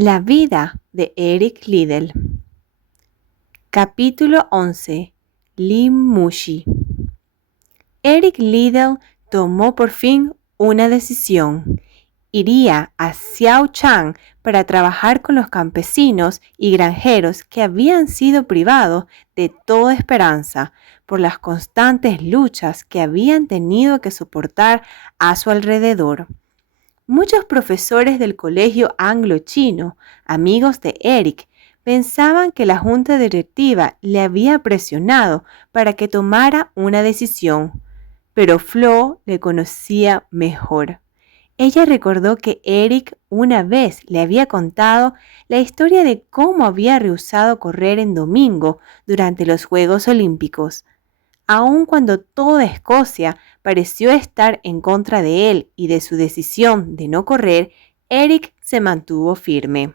La vida de Eric Liddell. Capítulo 11. Lee Mushi. Eric Liddell tomó por fin una decisión. Iría a Xiaochang para trabajar con los campesinos y granjeros que habían sido privados de toda esperanza por las constantes luchas que habían tenido que soportar a su alrededor. Muchos profesores del colegio anglo-chino, amigos de Eric, pensaban que la junta directiva le había presionado para que tomara una decisión, pero Flo le conocía mejor. Ella recordó que Eric una vez le había contado la historia de cómo había rehusado correr en domingo durante los Juegos Olímpicos. Aun cuando toda Escocia pareció estar en contra de él y de su decisión de no correr, Eric se mantuvo firme.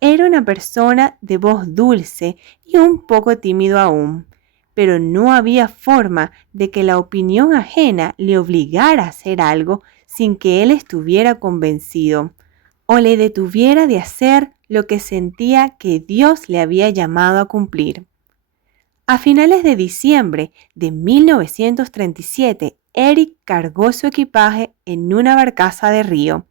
Era una persona de voz dulce y un poco tímido aún, pero no había forma de que la opinión ajena le obligara a hacer algo sin que él estuviera convencido o le detuviera de hacer lo que sentía que Dios le había llamado a cumplir. A finales de diciembre de 1937, Eric cargó su equipaje en una barcaza de río.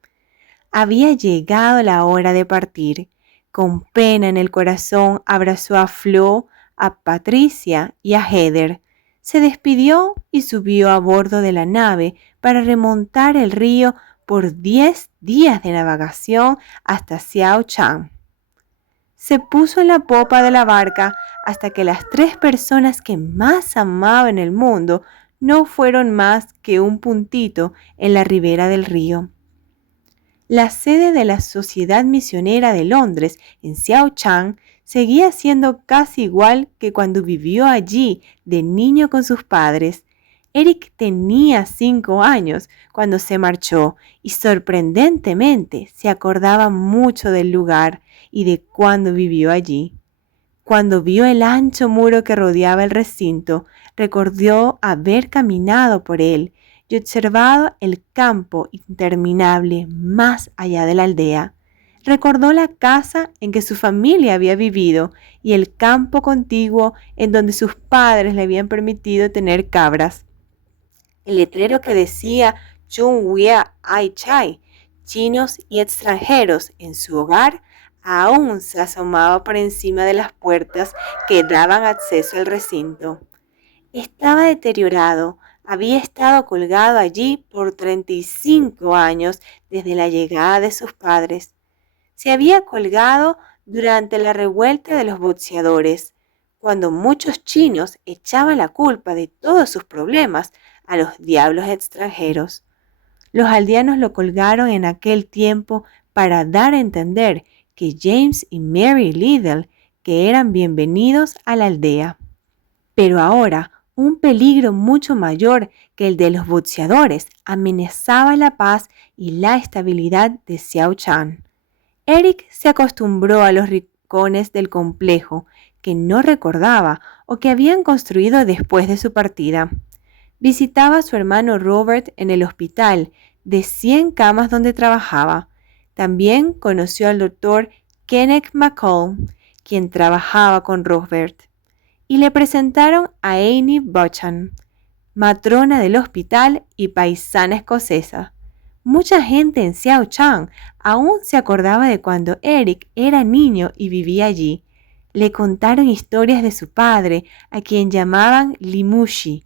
Había llegado la hora de partir. Con pena en el corazón abrazó a Flo, a Patricia y a Heather. Se despidió y subió a bordo de la nave para remontar el río por 10 días de navegación hasta Xiaochang. Se puso en la popa de la barca hasta que las 3 personas que más amaba en el mundo no fueron más que un puntito en la ribera del río. La sede de la Sociedad Misionera de Londres, en Xiaochang, seguía siendo casi igual que cuando vivió allí de niño con sus padres. Eric tenía 5 años cuando se marchó y sorprendentemente se acordaba mucho del lugar y de cuando vivió allí. Cuando vio el ancho muro que rodeaba el recinto, recordó haber caminado por él y observado el campo interminable más allá de la aldea. Recordó la casa en que su familia había vivido y el campo contiguo en donde sus padres le habían permitido tener cabras. El letrero que decía Chung Wia Ai Chai, chinos y extranjeros en su hogar, aún se asomaba por encima de las puertas que daban acceso al recinto. Estaba deteriorado, había estado colgado allí por 35 años desde la llegada de sus padres. Se había colgado durante la revuelta de los boxeadores, cuando muchos chinos echaban la culpa de todos sus problemas a los diablos extranjeros. Los aldeanos lo colgaron en aquel tiempo para dar a entender que James y Mary Liddell que eran bienvenidos a la aldea. Pero ahora, un peligro mucho mayor que el de los boxeadores amenazaba la paz y la estabilidad de Xiaochang. Eric se acostumbró a los rincones del complejo que no recordaba o que habían construido después de su partida. Visitaba a su hermano Robert en el hospital de 100 camas donde trabajaba. También conoció al doctor Kenneth McCall, quien trabajaba con Robert, y le presentaron a Annie Buchan, matrona del hospital y paisana escocesa. Mucha gente en Xiaochang aún se acordaba de cuando Eric era niño y vivía allí. Le contaron historias de su padre, a quien llamaban Lee Mushi.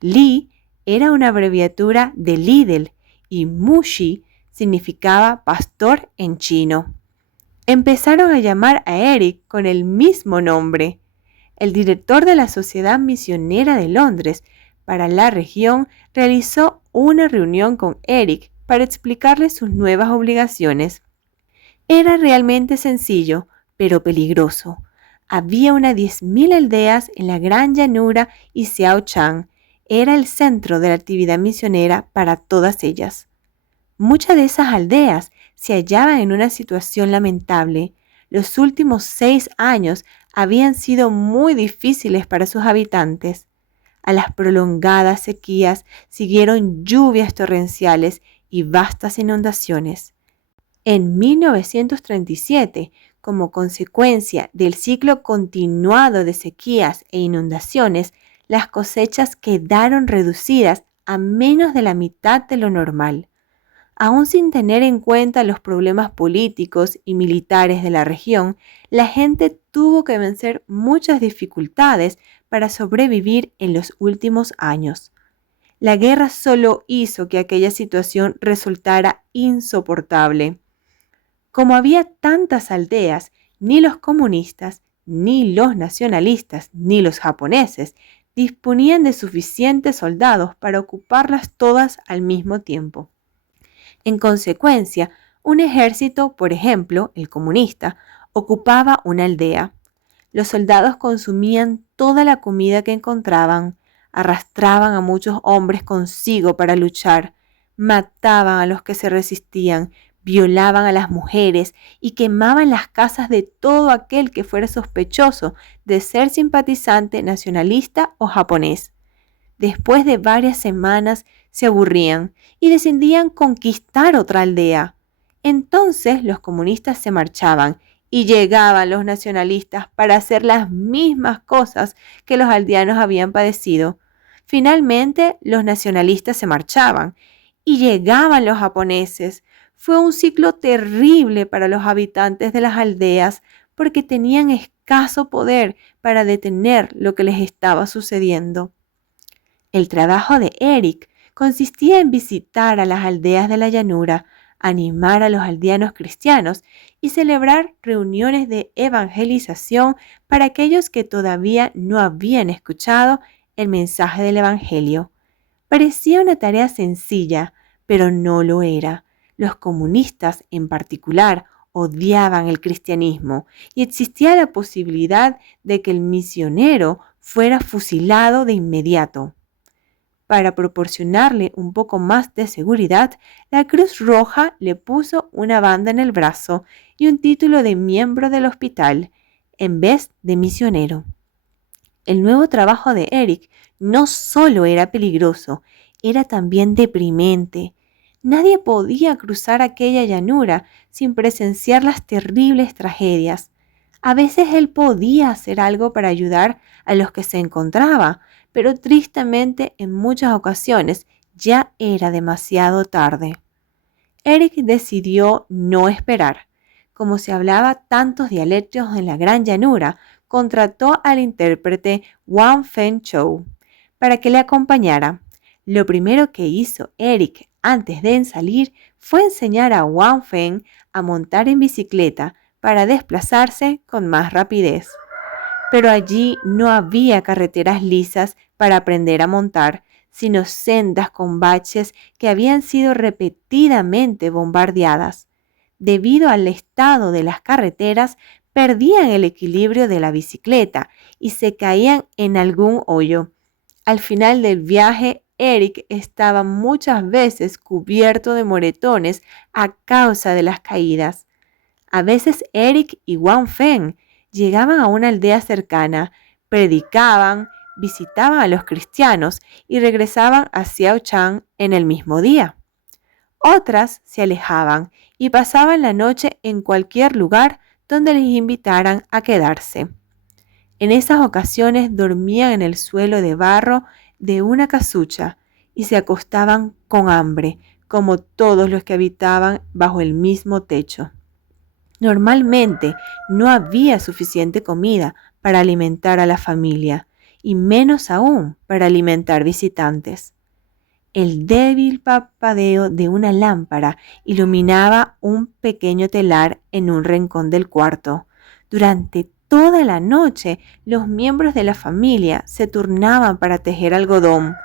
Lee era una abreviatura de Liddell y Mushi significaba pastor en chino. Empezaron a llamar a Eric con el mismo nombre. El director de la Sociedad Misionera de Londres para la región realizó una reunión con Eric para explicarle sus nuevas obligaciones. Era realmente sencillo, pero peligroso. Había unas 10.000 aldeas en la Gran Llanura y Xiaochang era el centro de la actividad misionera para todas ellas. Muchas de esas aldeas se hallaban en una situación lamentable. Los últimos 6 años habían sido muy difíciles para sus habitantes. A las prolongadas sequías siguieron lluvias torrenciales y vastas inundaciones. En 1937, como consecuencia del ciclo continuado de sequías e inundaciones, las cosechas quedaron reducidas a menos de la mitad de lo normal. Aún sin tener en cuenta los problemas políticos y militares de la región, la gente tuvo que vencer muchas dificultades para sobrevivir en los últimos años. La guerra solo hizo que aquella situación resultara insoportable. Como había tantas aldeas, ni los comunistas, ni los nacionalistas, ni los japoneses disponían de suficientes soldados para ocuparlas todas al mismo tiempo. En consecuencia, un ejército, por ejemplo, el comunista, ocupaba una aldea. Los soldados consumían toda la comida que encontraban, arrastraban a muchos hombres consigo para luchar, mataban a los que se resistían, violaban a las mujeres y quemaban las casas de todo aquel que fuera sospechoso de ser simpatizante nacionalista o japonés. Después de varias semanas se aburrían y decidían conquistar otra aldea. Entonces los comunistas se marchaban y llegaban los nacionalistas para hacer las mismas cosas que los aldeanos habían padecido. Finalmente los nacionalistas se marchaban y llegaban los japoneses. Fue un ciclo terrible para los habitantes de las aldeas porque tenían escaso poder para detener lo que les estaba sucediendo. El trabajo de Eric consistía en visitar a las aldeas de la llanura, animar a los aldeanos cristianos y celebrar reuniones de evangelización para aquellos que todavía no habían escuchado el mensaje del Evangelio. Parecía una tarea sencilla, pero no lo era. Los comunistas, en particular, odiaban el cristianismo y existía la posibilidad de que el misionero fuera fusilado de inmediato. Para proporcionarle un poco más de seguridad, la Cruz Roja le puso una banda en el brazo y un título de miembro del hospital, en vez de misionero. El nuevo trabajo de Eric no solo era peligroso, era también deprimente. Nadie podía cruzar aquella llanura sin presenciar las terribles tragedias. A veces él podía hacer algo para ayudar a los que se encontraba, pero tristemente en muchas ocasiones ya era demasiado tarde. Eric decidió no esperar. Como se hablaba tantos dialectos en la gran llanura, contrató al intérprete Wang Feng Chou para que le acompañara. Lo primero que hizo Eric antes de salir fue enseñar a Wang Feng a montar en bicicleta para desplazarse con más rapidez. Pero allí no había carreteras lisas para aprender a montar, sino sendas con baches que habían sido repetidamente bombardeadas. Debido al estado de las carreteras, perdían el equilibrio de la bicicleta y se caían en algún hoyo. Al final del viaje, Eric estaba muchas veces cubierto de moretones a causa de las caídas. A veces Eric y Wang Feng llegaban a una aldea cercana, predicaban, visitaban a los cristianos y regresaban a Xiaochang en el mismo día. Otras se alejaban y pasaban la noche en cualquier lugar donde les invitaran a quedarse. En esas ocasiones dormían en el suelo de barro de una casucha y se acostaban con hambre, como todos los que habitaban bajo el mismo techo. Normalmente no había suficiente comida para alimentar a la familia, y menos aún para alimentar visitantes. El débil parpadeo de una lámpara iluminaba un pequeño telar en un rincón del cuarto. Durante toda la noche, los miembros de la familia se turnaban para tejer algodón.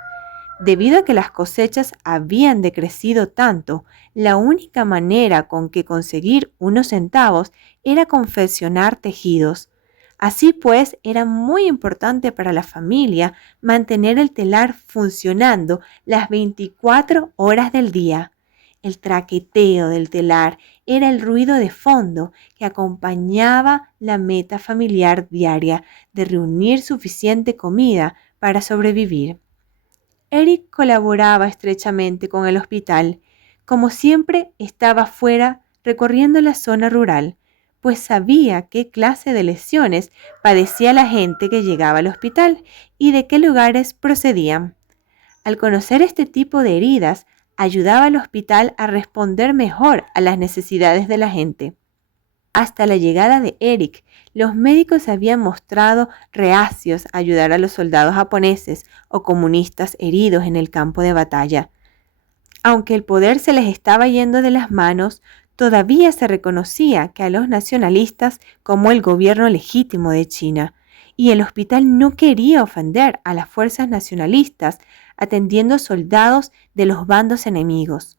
Debido a que las cosechas habían decrecido tanto, la única manera con que conseguir unos centavos era confeccionar tejidos. Así pues, era muy importante para la familia mantener el telar funcionando las 24 horas del día. El traqueteo del telar era el ruido de fondo que acompañaba la meta familiar diaria de reunir suficiente comida para sobrevivir. Eric colaboraba estrechamente con el hospital. Como siempre, estaba fuera recorriendo la zona rural, pues sabía qué clase de lesiones padecía la gente que llegaba al hospital y de qué lugares procedían. Al conocer este tipo de heridas, ayudaba al hospital a responder mejor a las necesidades de la gente. Hasta la llegada de Eric, los médicos se habían mostrado reacios a ayudar a los soldados japoneses o comunistas heridos en el campo de batalla. Aunque el poder se les estaba yendo de las manos, todavía se reconocía que a los nacionalistas como el gobierno legítimo de China, y el hospital no quería ofender a las fuerzas nacionalistas atendiendo soldados de los bandos enemigos.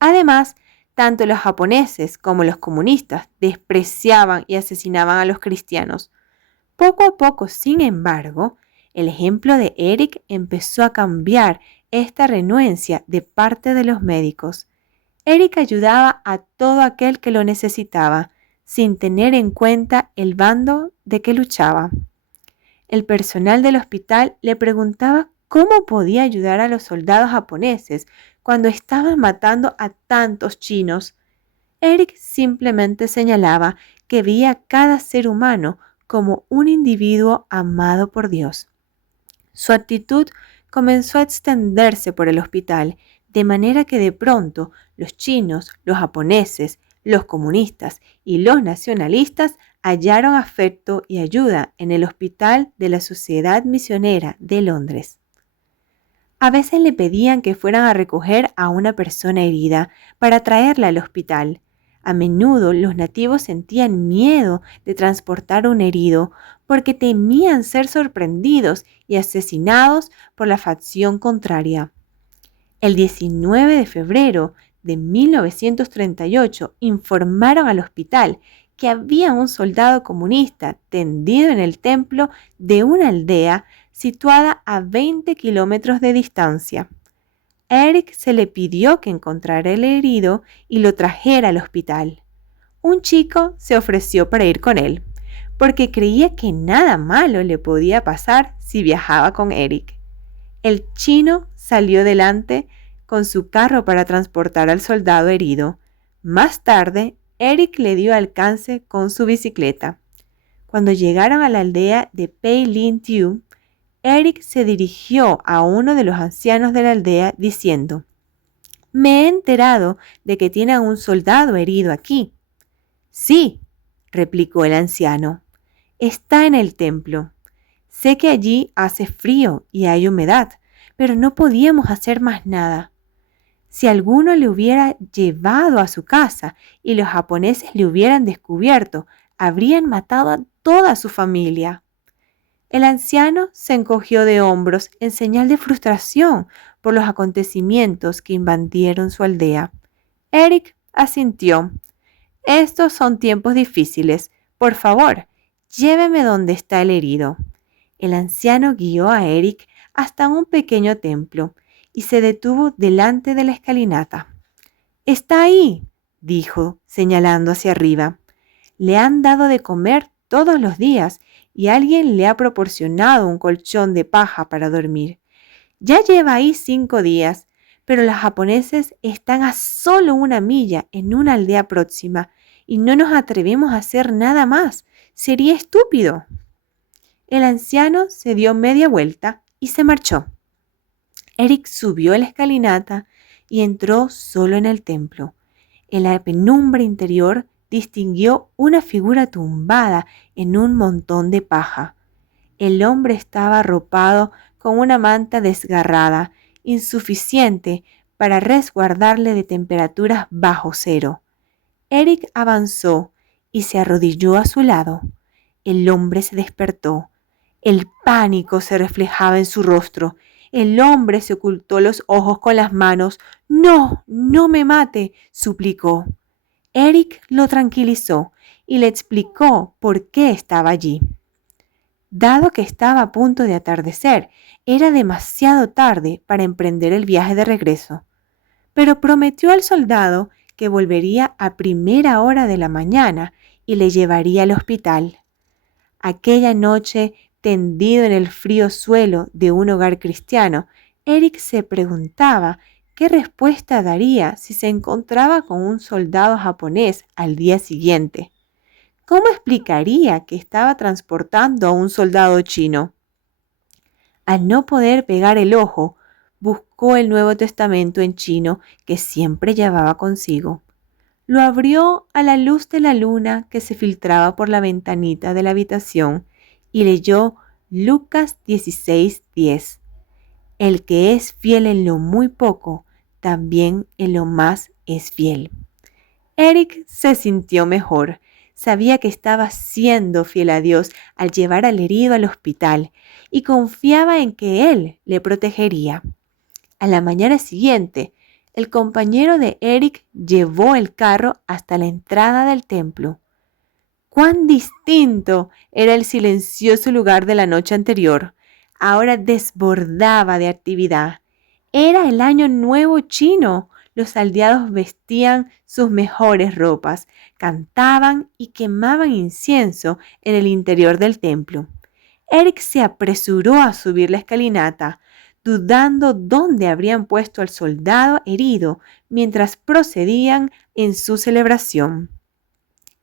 Además, tanto los japoneses como los comunistas despreciaban y asesinaban a los cristianos. Poco a poco, sin embargo, el ejemplo de Eric empezó a cambiar esta renuencia de parte de los médicos. Eric ayudaba a todo aquel que lo necesitaba, sin tener en cuenta el bando de que luchaba. El personal del hospital le preguntaba cómo podía ayudar a los soldados japoneses cuando estaban matando a tantos chinos. Eric simplemente señalaba que veía a cada ser humano como un individuo amado por Dios. Su actitud comenzó a extenderse por el hospital, de manera que de pronto los chinos, los japoneses, los comunistas y los nacionalistas hallaron afecto y ayuda en el hospital de la Sociedad Misionera de Londres. A veces le pedían que fueran a recoger a una persona herida para traerla al hospital. A menudo los nativos sentían miedo de transportar a un herido porque temían ser sorprendidos y asesinados por la facción contraria. El 19 de febrero de 1938 informaron al hospital que había un soldado comunista tendido en el templo de una aldea situada a 20 kilómetros de distancia. A Eric se le pidió que encontrara el herido y lo trajera al hospital. Un chico se ofreció para ir con él, porque creía que nada malo le podía pasar si viajaba con Eric. El chino salió delante con su carro para transportar al soldado herido. Más tarde, Eric le dio alcance con su bicicleta. Cuando llegaron a la aldea de Pei Lin Tiu, Eric se dirigió a uno de los ancianos de la aldea diciendo: «Me he enterado de que tiene a un soldado herido aquí». «Sí», replicó el anciano, «está en el templo. Sé que allí hace frío y hay humedad, pero no podíamos hacer más nada. Si alguno le hubiera llevado a su casa y los japoneses le hubieran descubierto, habrían matado a toda su familia». El anciano se encogió de hombros en señal de frustración por los acontecimientos que invadieron su aldea. Eric asintió. «Estos son tiempos difíciles. Por favor, lléveme donde está el herido». El anciano guió a Eric hasta un pequeño templo y se detuvo delante de la escalinata. «Está ahí», dijo, señalando hacia arriba. «Le han dado de comer todos los días y alguien le ha proporcionado un colchón de paja para dormir. Ya lleva ahí 5 días, pero los japoneses están a solo 1 milla en una aldea próxima y no nos atrevemos a hacer nada más. Sería estúpido». El anciano se dio media vuelta y se marchó. Eric subió la escalinata y entró solo en el templo. En la penumbra interior distinguió una figura tumbada en un montón de paja. El hombre estaba arropado con una manta desgarrada, insuficiente para resguardarle de temperaturas bajo cero. Eric avanzó y se arrodilló a su lado. El hombre se despertó. El pánico se reflejaba en su rostro. El hombre se ocultó los ojos con las manos. «No, no me mate», suplicó. Eric lo tranquilizó y le explicó por qué estaba allí. Dado que estaba a punto de atardecer, era demasiado tarde para emprender el viaje de regreso, pero prometió al soldado que volvería a primera hora de la mañana y le llevaría al hospital. Aquella noche, tendido en el frío suelo de un hogar cristiano, Eric se preguntaba ¿Qué respuesta daría si se encontraba con un soldado japonés al día siguiente? ¿Cómo explicaría que estaba transportando a un soldado chino? Al no poder pegar el ojo, buscó el Nuevo Testamento en chino que siempre llevaba consigo. Lo abrió a la luz de la luna que se filtraba por la ventanita de la habitación y leyó Lucas 16:10. El que es fiel en lo muy poco, también en lo más es fiel. Eric se sintió mejor. Sabía que estaba siendo fiel a Dios al llevar al herido al hospital y confiaba en que Él le protegería. A la mañana siguiente, el compañero de Eric llevó el carro hasta la entrada del templo. ¡Cuán distinto era el silencioso lugar de la noche anterior! Ahora desbordaba de actividad. Era el Año Nuevo chino. Los aldeanos vestían sus mejores ropas, cantaban y quemaban incienso en el interior del templo. Eric se apresuró a subir la escalinata, dudando dónde habrían puesto al soldado herido mientras procedían en su celebración.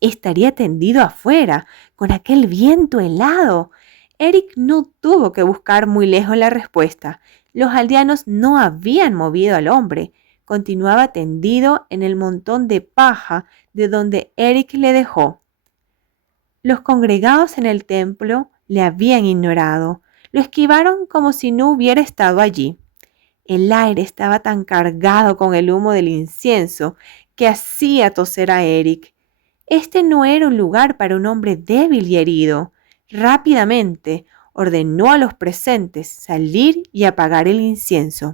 Estaría tendido afuera, con aquel viento helado. Eric no tuvo que buscar muy lejos la respuesta. Los aldeanos no habían movido al hombre. Continuaba tendido en el montón de paja de donde Eric le dejó. Los congregados en el templo le habían ignorado. Lo esquivaron como si no hubiera estado allí. El aire estaba tan cargado con el humo del incienso que hacía toser a Eric. Este no era un lugar para un hombre débil y herido. Rápidamente ordenó a los presentes salir y apagar el incienso.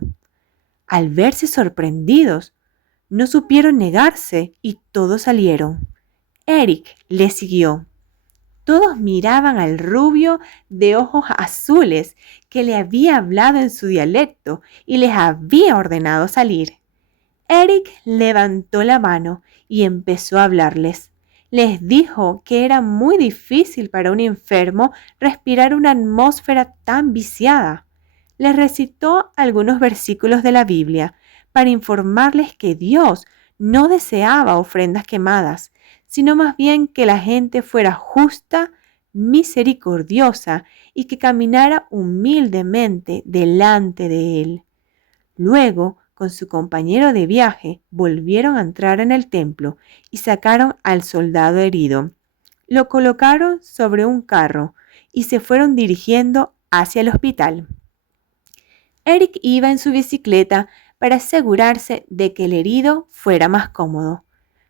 Al verse sorprendidos, no supieron negarse y todos salieron. Eric les siguió. Todos miraban al rubio de ojos azules que le había hablado en su dialecto y les había ordenado salir. Eric levantó la mano y empezó a hablarles. Les dijo que era muy difícil para un enfermo respirar una atmósfera tan viciada. Les recitó algunos versículos de la Biblia para informarles que Dios no deseaba ofrendas quemadas, sino más bien que la gente fuera justa, misericordiosa y que caminara humildemente delante de Él. Luego, con su compañero de viaje, volvieron a entrar en el templo y sacaron al soldado herido. Lo colocaron sobre un carro y se fueron dirigiendo hacia el hospital. Eric iba en su bicicleta para asegurarse de que el herido fuera más cómodo.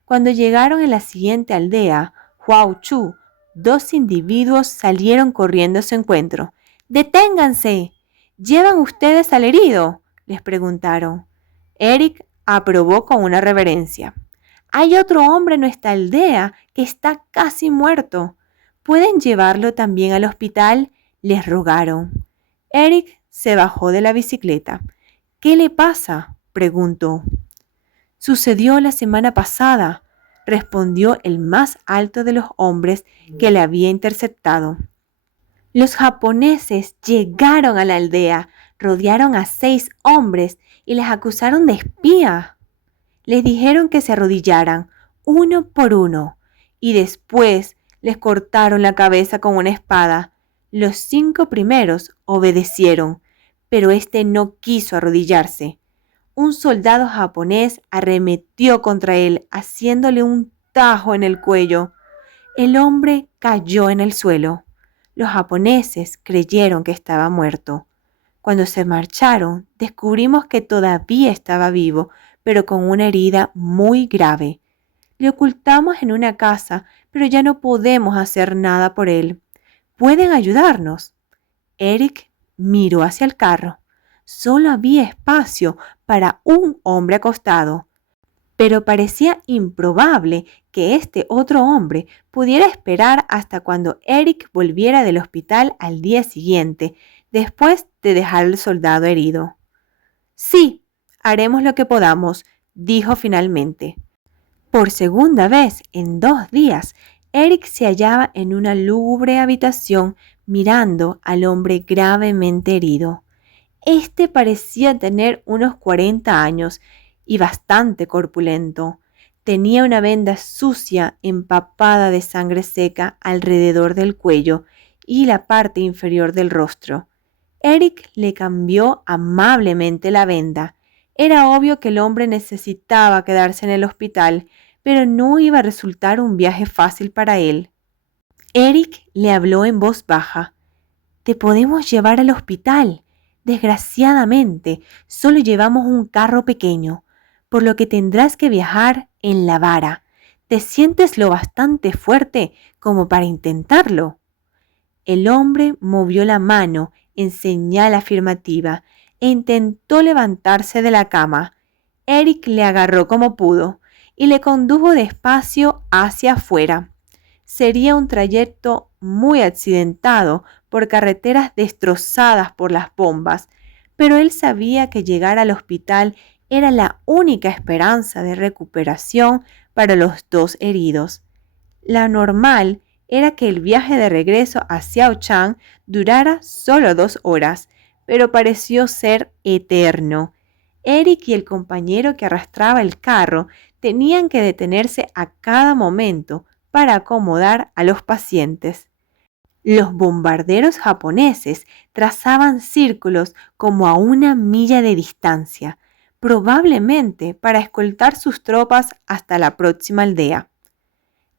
Cuando llegaron a la siguiente aldea, Huaochu, dos individuos salieron corriendo a su encuentro. ¡Deténganse! ¿Llevan ustedes al herido?, les preguntaron. Eric aprobó con una reverencia. Hay otro hombre en nuestra aldea que está casi muerto. ¿Pueden llevarlo también al hospital?, les rogaron. Eric se bajó de la bicicleta. ¿Qué le pasa?, preguntó. Sucedió la semana pasada, respondió el más alto de los hombres que le había interceptado. Los japoneses llegaron a la aldea, rodearon a 6 hombres y les acusaron de espías. Les dijeron que se arrodillaran uno por uno y después les cortaron la cabeza con una espada. Los 5 primeros obedecieron, pero este no quiso arrodillarse. Un soldado japonés arremetió contra él, haciéndole un tajo en el cuello. El hombre cayó en el suelo. Los japoneses creyeron que estaba muerto. Cuando se marcharon, descubrimos que todavía estaba vivo, pero con una herida muy grave. Le ocultamos en una casa, pero ya no podemos hacer nada por él. ¿Pueden ayudarnos? Eric miró hacia el carro. Solo había espacio para un hombre acostado, pero parecía improbable que este otro hombre pudiera esperar hasta cuando Eric volviera del hospital al día siguiente, después de dejar al soldado herido. Sí, haremos lo que podamos, dijo finalmente. Por segunda vez en 2 días, Eric se hallaba en una lúgubre habitación mirando al hombre gravemente herido. Este parecía tener unos 40 años y bastante corpulento. Tenía una venda sucia empapada de sangre seca alrededor del cuello y la parte inferior del rostro. Eric le cambió amablemente la venda. Era obvio que el hombre necesitaba quedarse en el hospital, pero no iba a resultar un viaje fácil para él. Eric le habló en voz baja. Te podemos llevar al hospital. Desgraciadamente, solo llevamos un carro pequeño, por lo que tendrás que viajar en la vara. ¿Te sientes lo bastante fuerte como para intentarlo? El hombre movió la mano en señal afirmativa e intentó levantarse de la cama. Eric le agarró como pudo y le condujo despacio hacia afuera. Sería un trayecto muy accidentado por carreteras destrozadas por las bombas, pero él sabía que llegar al hospital era la única esperanza de recuperación para los dos heridos. La normal era que el viaje de regreso a Xiaochang durara solo 2 horas, pero pareció ser eterno. Eric y el compañero que arrastraba el carro tenían que detenerse a cada momento para acomodar a los pacientes. Los bombarderos japoneses trazaban círculos como a 1 milla de distancia, probablemente para escoltar sus tropas hasta la próxima aldea.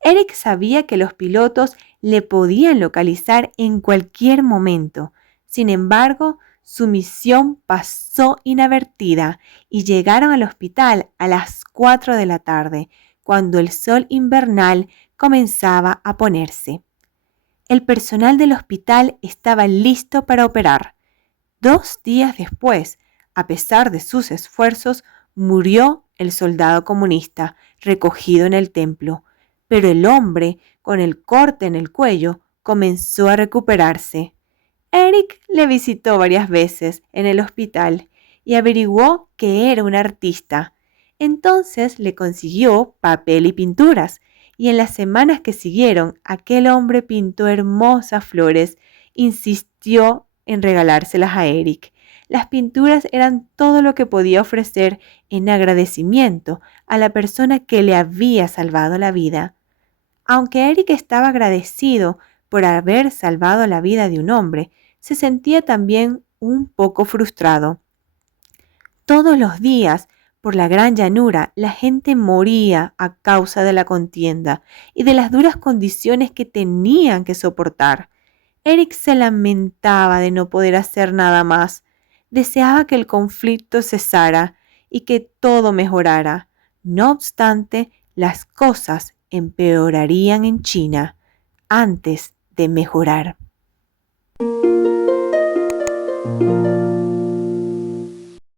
Eric sabía que los pilotos le podían localizar en cualquier momento. Sin embargo, su misión pasó inadvertida y llegaron al hospital a las 4 de la tarde, cuando el sol invernal comenzaba a ponerse. El personal del hospital estaba listo para operar. 2 días después, a pesar de sus esfuerzos, murió el soldado comunista recogido en el templo, pero el hombre con el corte en el cuello comenzó a recuperarse. Eric le visitó varias veces en el hospital y averiguó que era un artista. Entonces le consiguió papel y pinturas, y en las semanas que siguieron aquel hombre pintó hermosas flores, insistió en regalárselas a Eric. Las pinturas eran todo lo que podía ofrecer en agradecimiento a la persona que le había salvado la vida. Aunque Eric estaba agradecido por haber salvado la vida de un hombre, se sentía también un poco frustrado. Todos los días, por la gran llanura, la gente moría a causa de la contienda y de las duras condiciones que tenían que soportar. Eric se lamentaba de no poder hacer nada más. Deseaba que el conflicto cesara y que todo mejorara. No obstante, las cosas empeorarían en China antes de mejorar.